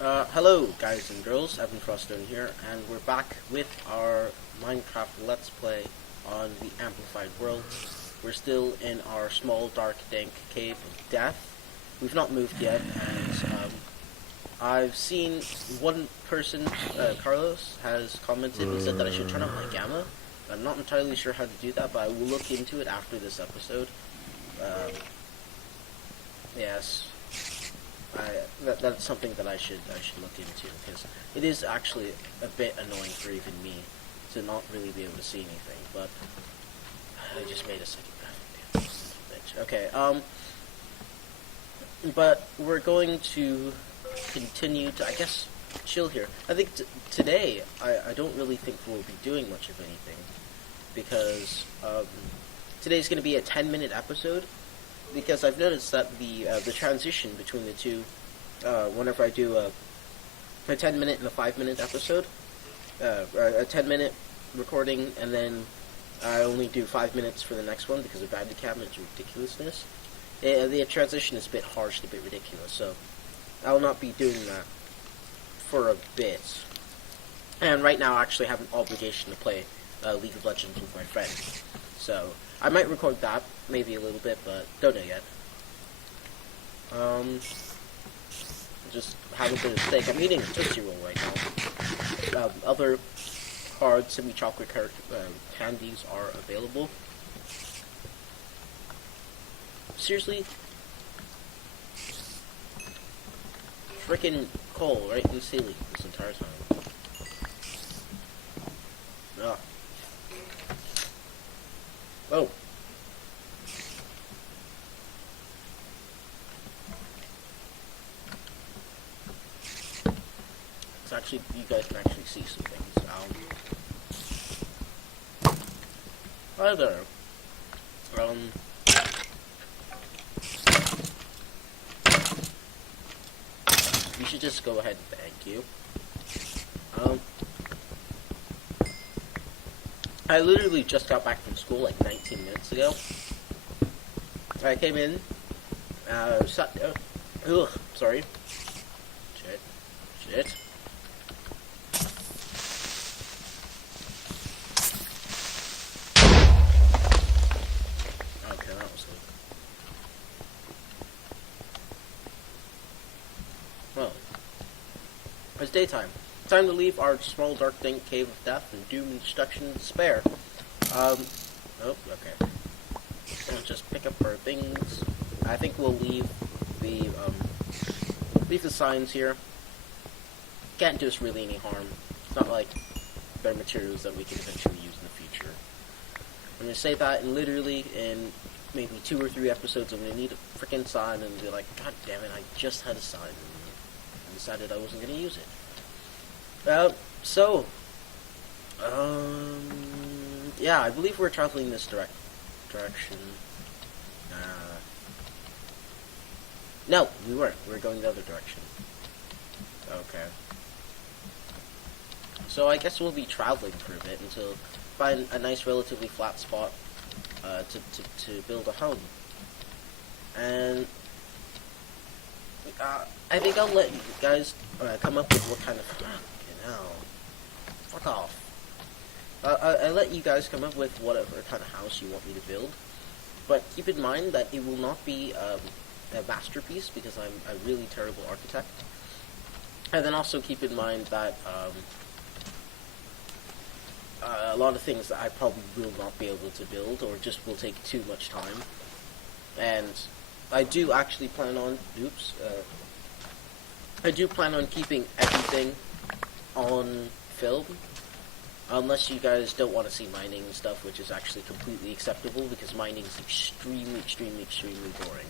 Hello guys and girls, Evan Froststone here, and we're back with our Minecraft Let's Play on the Amplified World. We're still in our small, dark, dank cave of death. We've not moved yet, and I've seen one person, Carlos, has commented and said that I should turn up my gamma. I'm not entirely sure how to do that, but I will look into it after this episode. Yes. That's something that I should look into, because it is actually a bit annoying for even me to not really be able to see anything. But I just made a second graphic, bitch. Okay, but we're going to continue to, I guess, chill here. I think today I don't really think we'll be doing much of anything, because today's going to be a 10-minute episode. Because I've noticed that the transition between the two, whenever I do a 10-minute and a 5-minute episode, a 10-minute recording, and then I only do 5 minutes for the next one because of Bandicam and its ridiculousness. The transition is a bit harsh, a bit ridiculous, so I will not be doing that for a bit. And right now I actually have an obligation to play League of Legends with my friend, so I might record that, maybe a little bit, but don't know yet. Just have a bit of steak. I'm eating a Tootsie Roll right now. Other hard semi-chocolate candies are available. Seriously? Frickin' coal right in the ceiling this entire time. Ugh. Oh. It's actually, you guys can actually see some things. Hi there. You should just go ahead and thank you. I literally just got back from school like 19 minutes ago. I came in, sat down. Ugh, sorry. Shit. Okay, that was good. Well, it's daytime. Time to leave our small, dark, dank cave of death and doom and destruction and despair. Oh, okay. We'll just pick up our things. I think we'll leave the signs here. Can't do us really any harm. It's not like they're materials that we can eventually use in the future. I'm gonna say that, and literally in maybe 2 or 3 episodes, I'm gonna need a freaking sign and be like, God damn it, I just had a sign and decided I wasn't gonna use it. Yeah, I believe we're traveling this direction. No, we weren't. We were going the other direction. Okay. So I guess we'll be traveling for a bit until find a nice, relatively flat spot to build a home. And I think I'll let you guys come up with what kind of. Fuck off. I let you guys come up with whatever kind of house you want me to build, but keep in mind that it will not be a masterpiece because I'm a really terrible architect. And then also keep in mind that a lot of things that I probably will not be able to build or just will take too much time. And I do actually plan on, I do plan on keeping everything on film, unless you guys don't want to see mining and stuff, which is actually completely acceptable, because mining is extremely boring.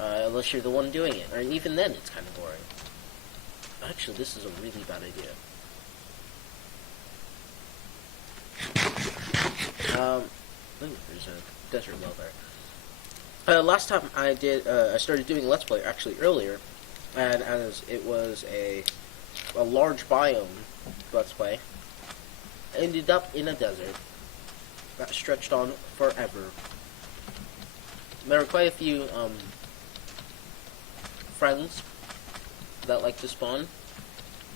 Unless you're the one doing it, or even then it's kind of boring. Actually, this is a really bad idea. Ooh, there's a desert well there. Last time I started doing Let's Play, actually earlier, and as it was a large biome Let's Play, ended up in a desert that stretched on forever. There were quite a few friends that like to spawn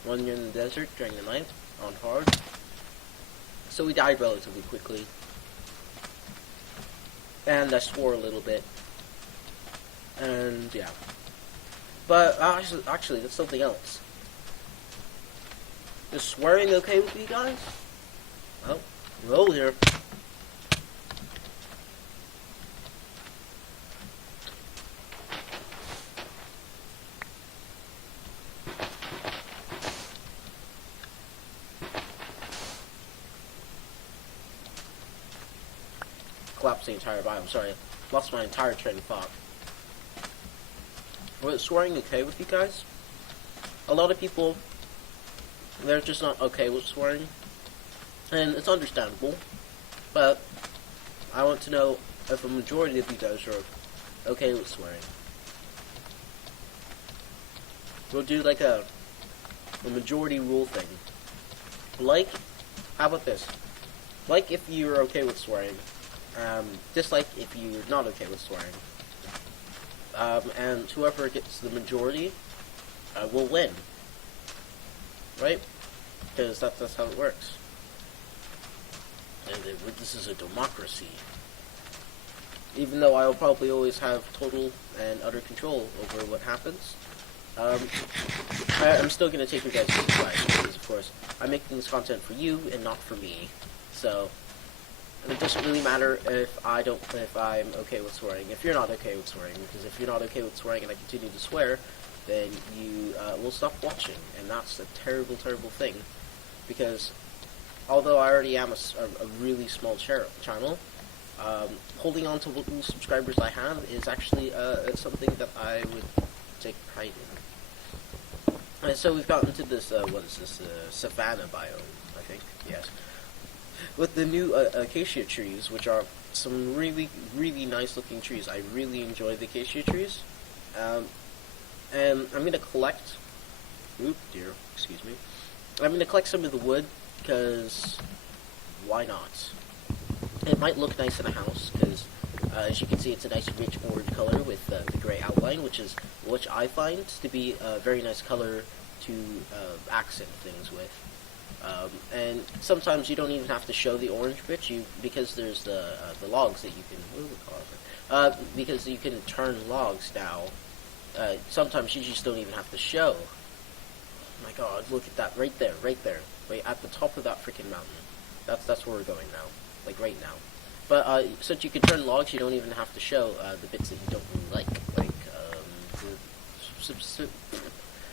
when you're in the desert during the night on hard. So we died relatively quickly. And I swore a little bit. And yeah. But actually, that's something else. Is swearing okay with you guys? Well, roll here. Collapsed the entire biome. Sorry, lost my entire train of thought. Was swearing okay with you guys? A lot of people, they're just not okay with swearing, and it's understandable. But I want to know if a majority of you guys are okay with swearing. We'll do like a majority rule thing. Like, how about this? Like if you're okay with swearing. Dislike if you're not okay with swearing. And whoever gets the majority will win. Right? Because that's how it works. And this is a democracy. Even though I'll probably always have total and utter control over what happens, I'm still going to take your guys' advice, because of course, I'm making this content for you and not for me. So, it doesn't really matter if I'm okay with swearing, if you're not okay with swearing, because if you're not okay with swearing and I continue to swear, then you will stop watching, and that's a terrible, terrible thing, because although I already am a really small channel, holding on to what little subscribers I have is actually something that I would take pride in. And so we've gotten to this, what is this, savanna biome, I think, yes. With the new acacia trees, which are some really, really nice looking trees. I really enjoy the acacia trees. And I'm going to collect, excuse me. I'm going to collect some of the wood, because why not? It might look nice in a house, because as you can see, it's a nice rich orange color with the gray outline, which I find to be a very nice color to accent things with. And sometimes you don't even have to show the orange bit, because there's the logs that you can because you can turn logs now. Sometimes you just don't even have to show. Oh my God, look at that right there, right at the top of that freaking mountain. That's where we're going now, like right now. But since you can turn logs, you don't even have to show the bits that you don't really like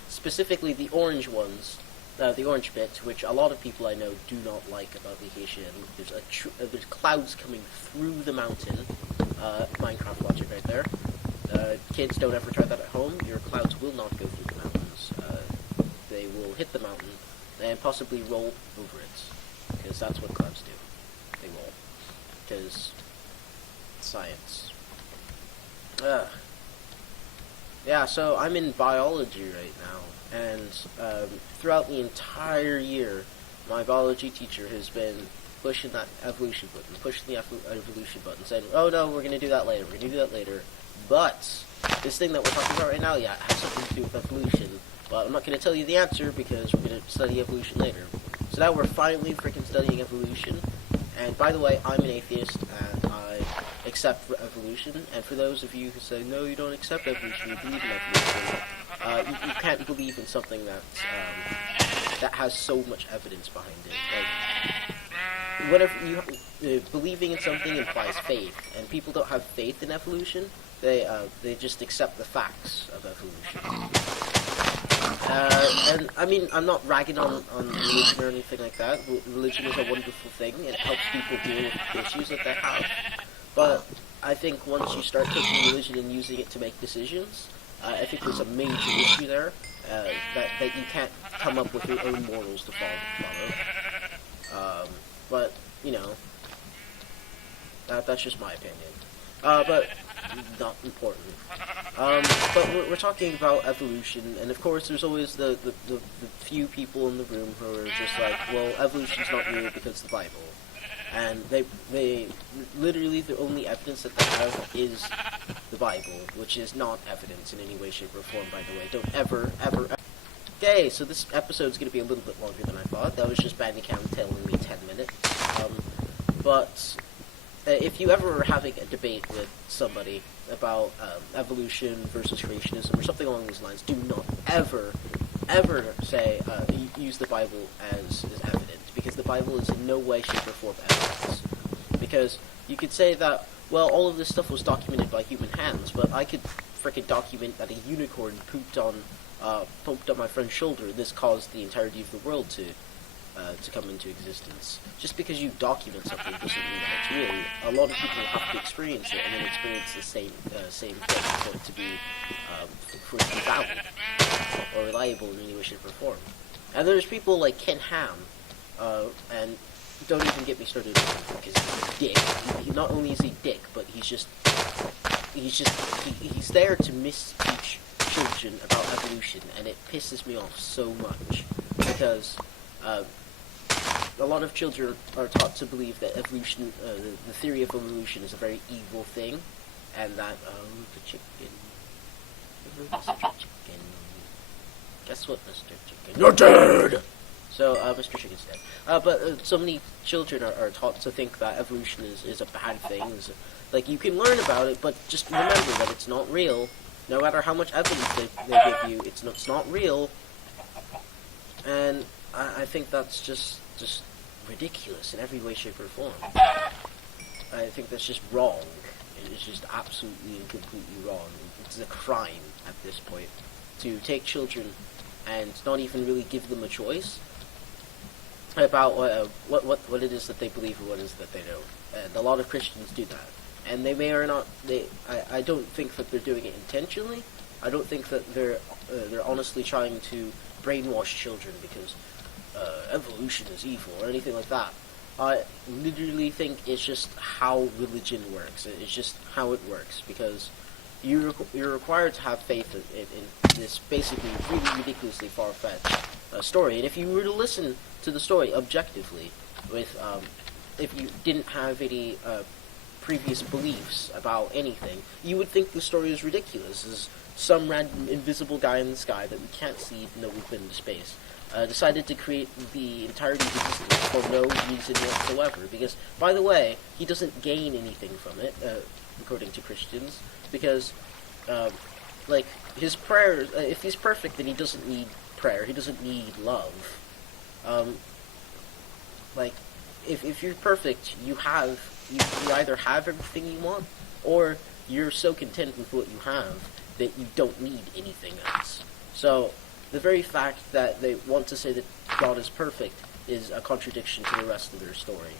specifically the orange ones. The orange bit, which a lot of people I know do not like about the acacia. And there's clouds coming through the mountain. Minecraft logic right there. Kids, don't ever try that at home. Your clouds will not go through the mountains. They will hit the mountain and possibly roll over it, because that's what clouds do. They roll. Because science. Yeah, so I'm in biology right now. And throughout the entire year, my biology teacher has been pushing that evolution button, saying, oh no, we're going to do that later, but this thing that we're talking about right now, yeah, it has something to do with evolution, but I'm not going to tell you the answer, because we're going to study evolution later. So now we're finally freaking studying evolution, and by the way, I'm an atheist, and I accept evolution, and for those of you who say, no, you don't accept evolution, you believe in evolution, you can't believe in something that has so much evidence behind it. Like, whatever believing in something implies faith, and people don't have faith in evolution. They just accept the facts of evolution. And I mean, I'm not ragging on religion or anything like that. Religion is a wonderful thing. It helps people deal with issues that they have. But I think once you start taking religion and using it to make decisions, I think there's a major issue there, that you can't come up with your own morals to follow. But, you know, that's just my opinion. But not important. But we're talking about evolution, and of course there's always the few people in the room who are just like, well, evolution's not real because of the Bible. And they literally, the only evidence that they have is the Bible, which is not evidence in any way, shape, or form, by the way. Don't ever Okay, so this episode's going to be a little bit longer than I thought. That was just Bandicam telling me 10 minutes. But if you ever are having a debate with somebody about evolution versus creationism or something along these lines, do not ever say use the Bible as evidence, because the Bible is in no way, shape, or form evidence. Because you could say that, well, all of this stuff was documented by human hands, but I could freaking document that a unicorn pooped on my friend's shoulder, and this caused the entirety of the world to come into existence. Just because you document something doesn't mean that it's real. A lot of people have to experience it and then experience the same thing for it to be valid or reliable in any way, shape, or form. And there's people like Ken Ham, and don't even get me started because he's a dick. He not only is he dick, but he's there to misteach children about evolution, and it pisses me off so much because a lot of children are taught to believe that evolution, the theory of evolution, is a very evil thing, and that the chicken, Mr. Chicken, guess what, Mr. Chicken, you're dead. So Mr. Chicken's dead. But so many children are taught to think that evolution is a bad thing. Like, you can learn about it, but just remember that it's not real. No matter how much evidence they give you, it's not real. And I think that's just ridiculous in every way, shape, or form. I think that's just wrong. It's just absolutely and completely wrong. It's a crime at this point to take children and not even really give them a choice about what it is that they believe or what it is that they know. And a lot of Christians do that. And they may or not. I don't think that they're doing it intentionally. I don't think that they're honestly trying to brainwash children because evolution is evil or anything like that. I literally think it's just how religion works. It's just how it works, because you're required to have faith in this basically really ridiculously far-fetched story. And if you were to listen to the story objectively, with if you didn't have any previous beliefs about anything, you would think the story is ridiculous. As some random invisible guy in the sky that we can't see even though we've been into space decided to create the entirety of existence for no reason whatsoever. Because, by the way, he doesn't gain anything from it, according to Christians, because, like, his prayers, if he's perfect, then he doesn't need prayer, he doesn't need love. Like, if you're perfect, you either have everything you want, or you're so content with what you have that you don't need anything else. So, the very fact that they want to say that God is perfect is a contradiction to the rest of their story.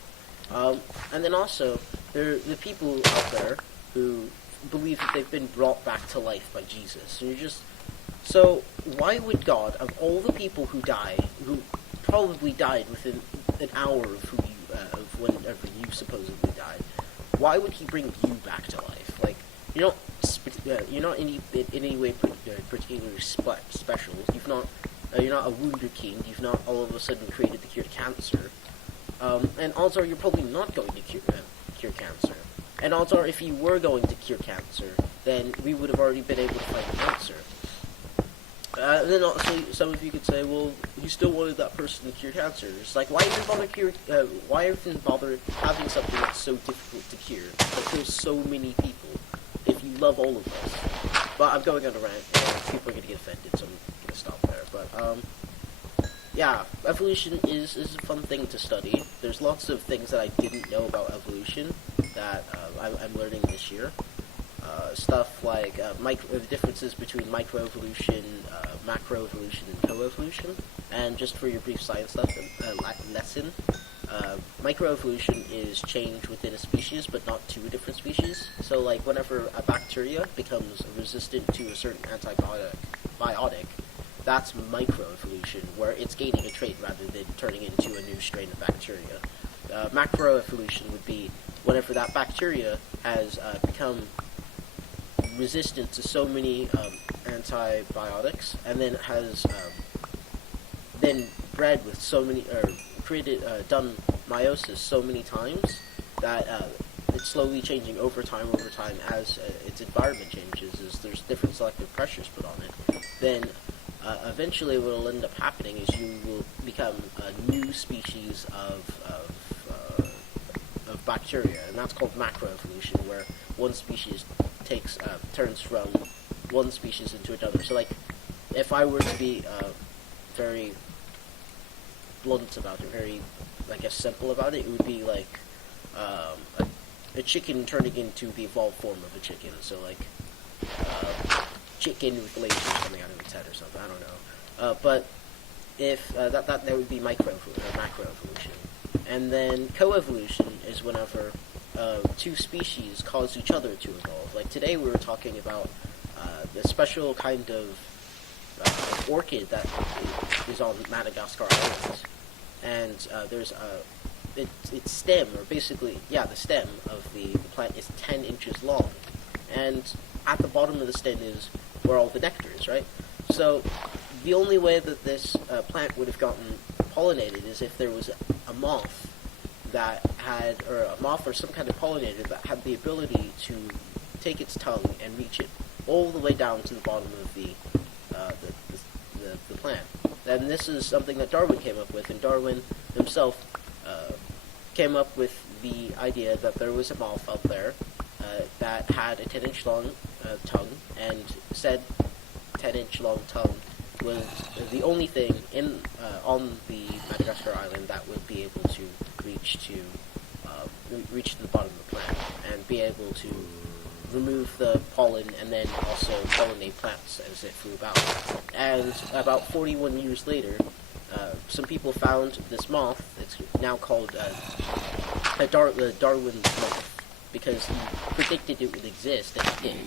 And then also, there are the people out there who believe that they've been brought back to life by Jesus. And so why would God, of all the people who probably died within an hour of whenever you supposedly died, why would he bring you back to life? Like, you're not in any way particularly special. You're not a Wonder King. You've not all of a sudden created the cure to cancer. And odds are you're probably not going to cure cancer. And odds are if you were going to cure cancer, then we would have already been able to find the answer. Then also, some of you could say, well, you still wanted that person to cure cancer. It's like, why even bother having something that's so difficult to cure, that kills so many people, if you love all of us? But I'm going on a rant, and people are going to get offended, so I'm going to stop there. But, yeah, evolution is a fun thing to study. There's lots of things that I didn't know about evolution that I'm learning this year. Stuff like the differences between microevolution, macroevolution, and coevolution. And just for your brief science lesson, microevolution is change within a species, but not to a different species. So, like, whenever a bacteria becomes resistant to a certain antibiotic, that's microevolution, where it's gaining a trait rather than turning into a new strain of bacteria. Macroevolution would be whenever that bacteria has become resistant to so many antibiotics, and then has then bred with so many, or done meiosis so many times that it's slowly changing over time as its environment changes, as there's different selective pressures put on it. Then eventually what will end up happening is you will become a new species of bacteria, and that's called macroevolution, where one species turns from one species into another. So, like, if I were to be very blunt about it, very, I guess, simple about it, it would be like a chicken turning into the evolved form of a chicken. So, like, chicken with lasers coming out of its head or something. I don't know. But if that would be microevolution or macroevolution. And then coevolution is whenever two species cause each other to evolve. Like today we were talking about the special kind of orchid that is on Madagascar Island. And there's its stem, or basically, the stem of the plant is 10 inches long. And at the bottom of the stem is where all the nectar is, right? So the only way that this plant would have gotten pollinated is if there was a moth that had, or a moth or some kind of pollinator that had the ability to take its tongue and reach it all the way down to the bottom of the plant. And this is something that Darwin came up with, and Darwin himself came up with the idea that there was a moth out there that had a 10-inch long tongue, and said 10-inch long tongue was the only thing on the Madagascar island that would be able to reach to the bottom of the plant and be able to remove the pollen and then also pollinate plants as it flew about. And about 41 years later, some people found this moth. It's now called the Darwin's moth, because he predicted it would exist, and it did.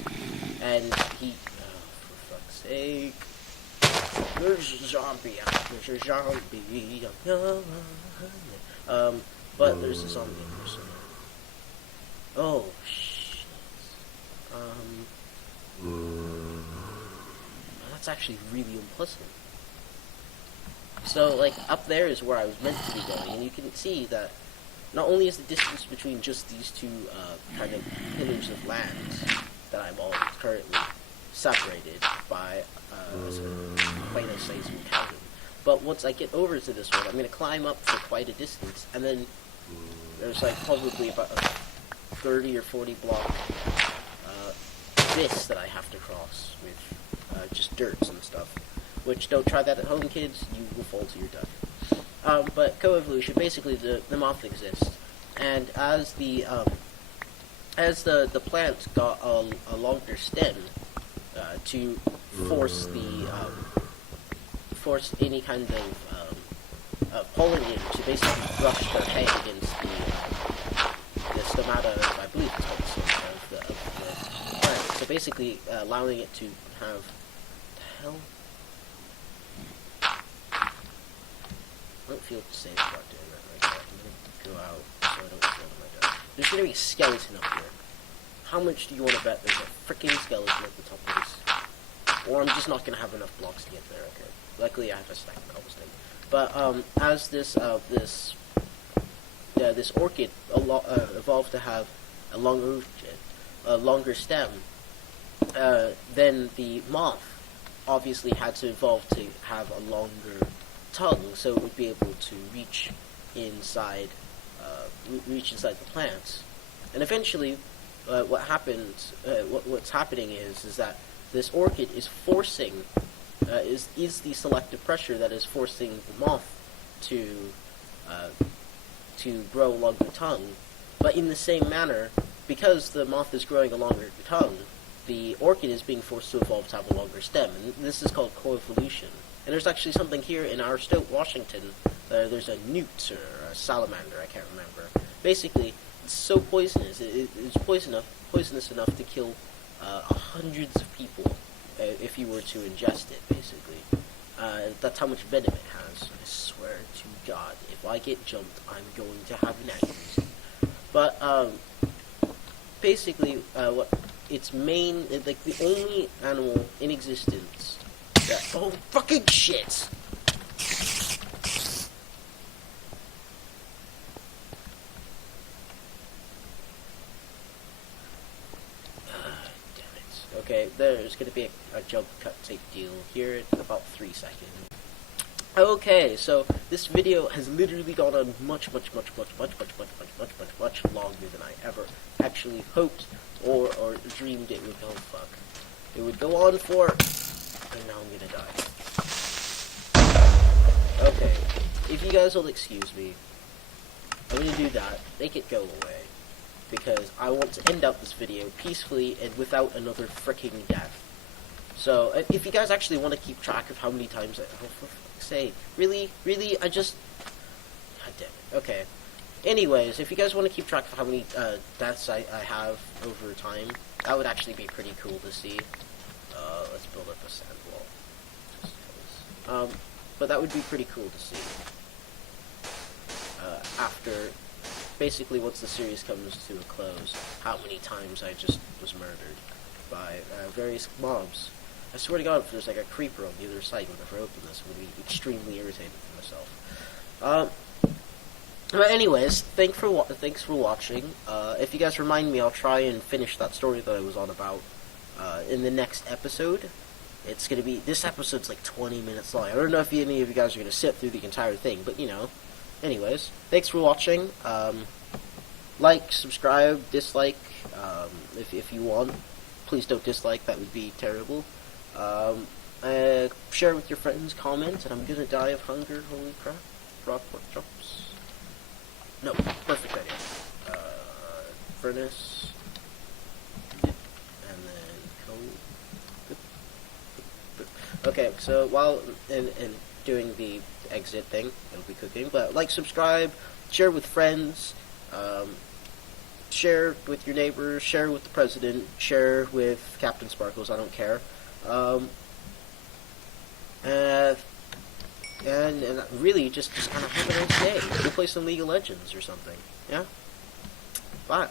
And he, for fuck's sake, there's a zombie out, there's a zombie. But there's a zombie person. Oh, shit. That's actually really unpleasant. So, like, up there is where I was meant to be going, and you can see that not only is the distance between just these two kind of pillars of land that I'm on currently separated by quite a sizable chasm, but once I get over to this one, I'm going to climb up for quite a distance, and then there's like probably about a 30 or 40 block abyss that I have to cross with just dirt and stuff. Which, don't try that at home, kids. You will fall to your death. But coevolution, basically, the moth exists, and as the plant got a longer stem to force any kind of pollinator to basically brush their head against the stomata, I believe it's called the stomata of the plant. So basically, allowing it to have the hell. I don't feel safe about doing that right now. I'm gonna go out so I don't feel my death. There's gonna be a skeleton up here. How much do you want to bet there's a freaking skeleton at the top of this? Or I'm just not gonna have enough blocks to get there. Okay. Luckily, I have a stack of cobblestone. But as this orchid evolved to have a longer stem, then the moth obviously had to evolve to have a longer tongue, so it would be able to reach inside the plant. And eventually, what's happening is that this orchid is forcing is the selective pressure that is forcing the moth to grow a longer tongue. But in the same manner, because the moth is growing a longer tongue, the orchid is being forced to evolve to have a longer stem, and this is called coevolution. And there's actually something here in our Stoke, Washington. There's a newt or a salamander, I can't remember. Basically, it's so poisonous. It's poisonous enough to kill hundreds of people if you were to ingest it. Basically, that's how much venom it has. I swear to God, if I get jumped, I'm going to have an aneurysm. But basically, what its main, like the only animal in existence. Oh, fucking shit! Damn it. Okay, there's going to be a jump cut tape deal here in about 3 seconds. Okay, so this video has literally gone on much longer than I ever actually hoped or dreamed it would go. Fuck. It would go on for, and now I'm gonna die. Okay, if you guys will excuse me, I'm gonna do that, make it go away, because I want to end up this video peacefully and without another freaking death. So, if you guys actually want to keep track of how many times I... Oh, for fuck's sake. Really? I just... God damn it. Okay. Anyways, if you guys want to keep track of how many deaths I have over time, that would actually be pretty cool to see. Let's build up a sand wall. Just 'cause. But that would be pretty cool to see. After... Basically, once the series comes to a close, how many times I just was murdered by various mobs. I swear to God, if there's like a creeper on the other side whenever I open this, I would be extremely irritated with myself. But anyways, thanks for watching. If you guys remind me, I'll try and finish that story that I was on about in the next episode. It's gonna be, this episode's like 20 minutes long. I don't know if any of you guys are gonna sit through the entire thing, but you know. Anyways, thanks for watching. Like, subscribe, dislike, if you want. Please don't dislike, that would be terrible. Share with your friends, comment, and I'm gonna die of hunger, holy crap. Raw pork chops. No, perfect idea. Furnace. And then coal. Okay, so while in doing the exit thing, it'll be cooking, but like, subscribe, share with friends, share with your neighbors, share with the president, share with Captain Sparkles, I don't care. And really, just kind of have a nice day. Go play some League of Legends or something. Yeah? Bye.